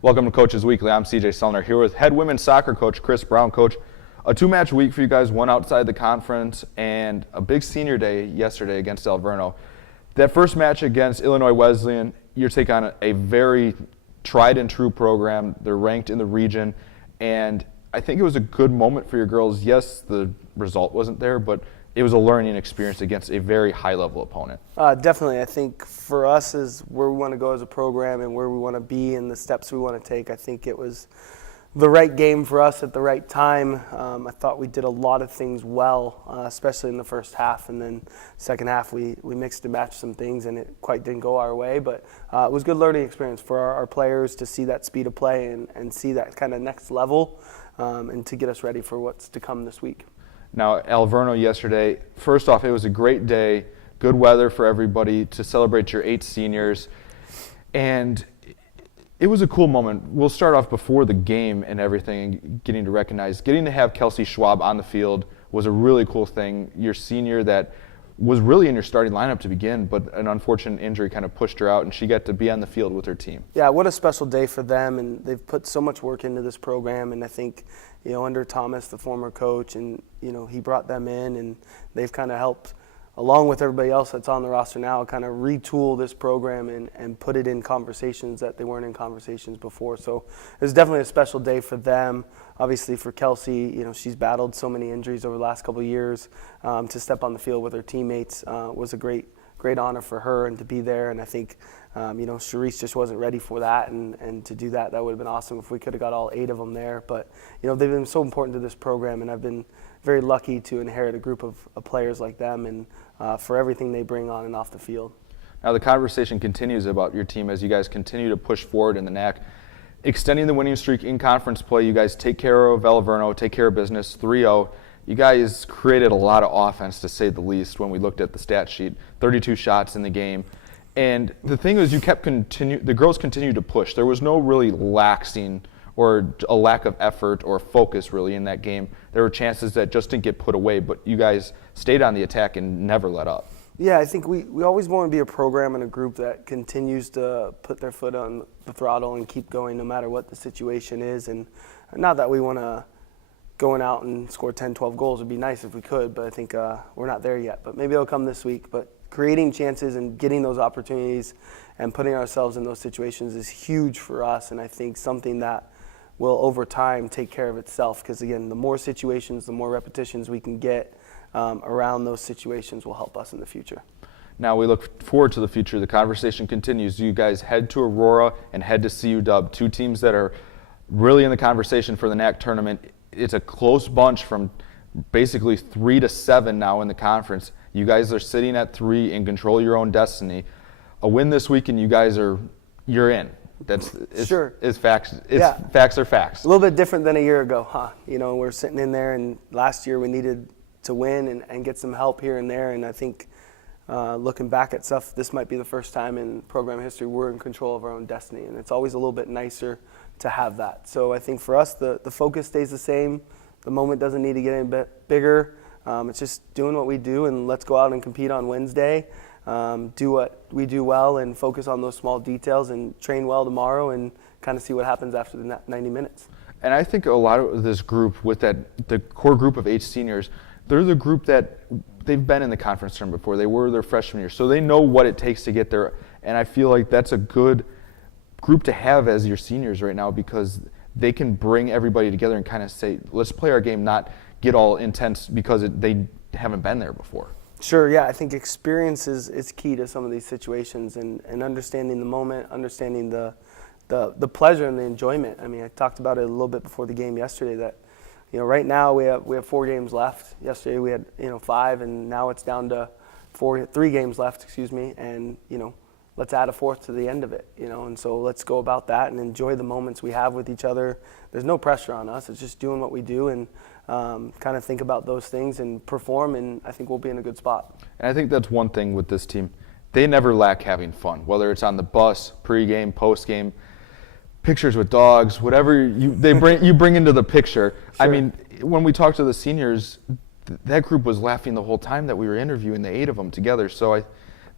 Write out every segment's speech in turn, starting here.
Welcome to Coaches Weekly. I'm CJ Sellner here with head women's soccer coach Chris Brown. Coach, a two-match week for you guys, one outside the conference, and a big senior day yesterday against Alverno. That first match against Illinois Wesleyan, you're taking on a very tried-and-true program. They're ranked in the region, and I think it was a good moment for your girls. Yes, the result wasn't there, but it was a learning experience against a very high-level opponent. Definitely. I think for us is where we want to go as a program and where we want to be and the steps we want to take. I think it was the right game for us at the right time. I thought we did a lot of things well, especially in the first half. And then second half, we mixed and matched some things, and it quite didn't go our way. But it was a good learning experience for our players to see that speed of play and see that kind of next level and to get us ready for what's to come this week. Now, Alverno yesterday, first off, it was a great day, good weather for everybody to celebrate your 8 seniors, and it was a cool moment. We'll start off before the game and everything, and getting to have Kelsey Schwab on the field was a really cool thing. Your senior that was really in your starting lineup to begin, but an unfortunate injury kind of pushed her out, and she got to be on the field with her team. Yeah, what a special day for them, and they've put so much work into this program, and I think, under Thomas, the former coach, and, he brought them in, and they've kind of helped, along with everybody else that's on the roster now, kind of retool this program and put it in conversations that they weren't in conversations before. So it was definitely a special day for them. Obviously for Kelsey, she's battled so many injuries over the last couple of years. To step on the field with her teammates was a great honor for her and to be there. And I think, Sharice just wasn't ready for that. And to do that would have been awesome if we could have got all 8 of them there. But, they've been so important to this program, and I've been very lucky to inherit a group of players like them and for everything they bring on and off the field. Now the conversation continues about your team as you guys continue to push forward in the NACC. Extending the winning streak in conference play, you guys take care of Alverno, take care of business, 3-0. You guys created a lot of offense, to say the least, when we looked at the stat sheet. 32 shots in the game. And the thing is, the girls continued to push. There was no really laxing or a lack of effort or focus really in that game. There were chances that just didn't get put away, but you guys stayed on the attack and never let up. Yeah, I think we always want to be a program and a group that continues to put their foot on the throttle and keep going no matter what the situation is. And not that we want to going out and score 10, 12 goals. It'd be nice if we could, but I think we're not there yet. But maybe it'll come this week. But creating chances and getting those opportunities and putting ourselves in those situations is huge for us, and I think something that will over time take care of itself, because again, the more situations, the more repetitions we can get around those situations will help us in the future. Now we look forward to the future. The conversation continues. You guys head to Aurora and head to CUW, 2 teams that are really in the conversation for the NACC tournament. It's a close bunch from basically 3 to 7 now in the conference. You guys are sitting at 3 and control your own destiny. A win this week and you're in. Sure. Facts are facts. A little bit different than a year ago, huh? We're sitting in there, and last year we needed to win and get some help here and there, and I think looking back at stuff, this might be the first time in program history we're in control of our own destiny, and it's always a little bit nicer to have that. So I think for us, the focus stays the same. The moment doesn't need to get any bit bigger. It's just doing what we do, and let's go out and compete on Wednesday. Do what we do well and focus on those small details and train well tomorrow and kind of see what happens after the 90 minutes. And I think a lot of this group, with the core group of 8 seniors, they're the group that they've been in the conference tournament before. They were their freshman year, so they know what it takes to get there. And I feel like that's a good group to have as your seniors right now, because they can bring everybody together and kind of say, let's play our game, not get all intense because they haven't been there before. Sure, yeah. I think experience is key to some of these situations, and understanding the moment, understanding the pleasure and the enjoyment. I mean, I talked about it a little bit before the game yesterday that, right now we have 4 games left. Yesterday we had, 5, and now it's down to 3 games left, and, let's add a 4th to the end of it, and so let's go about that and enjoy the moments we have with each other. There's no pressure on us. It's just doing what we do and kind of think about those things and perform, and I think we'll be in a good spot. And I think that's one thing with this team. They never lack having fun, whether it's on the bus, pregame, postgame, pictures with dogs, whatever you bring into the picture. Sure. I mean, when we talked to the seniors, that group was laughing the whole time that we were interviewing, the 8 of them together. So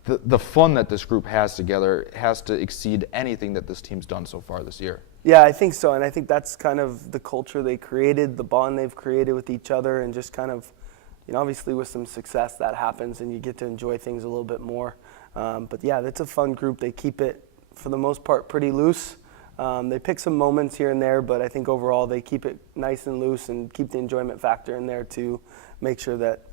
the fun that this group has together has to exceed anything that this team's done so far this year. Yeah, I think so, and I think that's kind of the culture they created, the bond they've created with each other, and just kind of, obviously with some success that happens and you get to enjoy things a little bit more. But yeah, it's a fun group. They keep it, for the most part, pretty loose. They pick some moments here and there, but I think overall they keep it nice and loose and keep the enjoyment factor in there to make sure that,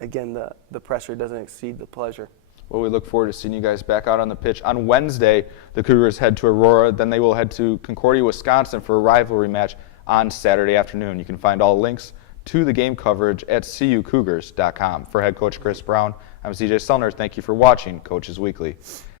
again, the pressure doesn't exceed the pleasure. Well, we look forward to seeing you guys back out on the pitch. On Wednesday, the Cougars head to Aurora. Then they will head to Concordia, Wisconsin for a rivalry match on Saturday afternoon. You can find all links to the game coverage at cucougars.com. For head coach Chris Brown, I'm CJ Sellner. Thank you for watching Coaches Weekly.